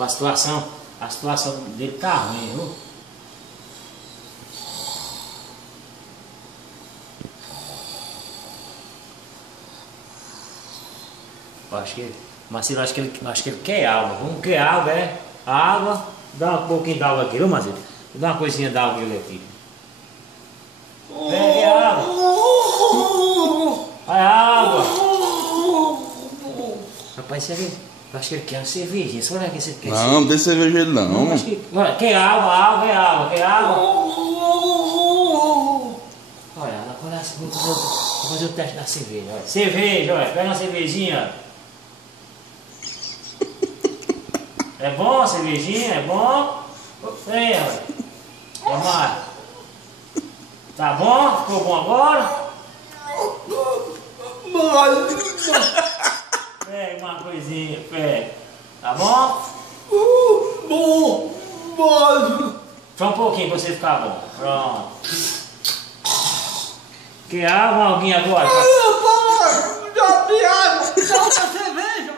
A situação dele tá ruim, viu? Marcelo, acho que ele quer água. Vamos querer água, é? A água, dá um pouquinho d'água aqui, viu, Marcelo? Dá uma coisinha d'água aqui. É água. Vai água. Rapaz, eu acho que ele quer uma cervejinha. Só olha que você quer. Não, não tem cerveja ele não. Quer água, quer água. Olha, vou fazer o teste da cerveja. Olha. Cerveja, olha. Pega uma cervejinha. É bom a cervejinha? É bom? Vem, olha. Vamos. Tá bom? Ficou bom agora? Pega uma coisinha, pega. Tá bom? Bom. Só um pouquinho pra você ficar bom. Pronto. Quer água, alguém agora? Já tem água. Dá uma cerveja.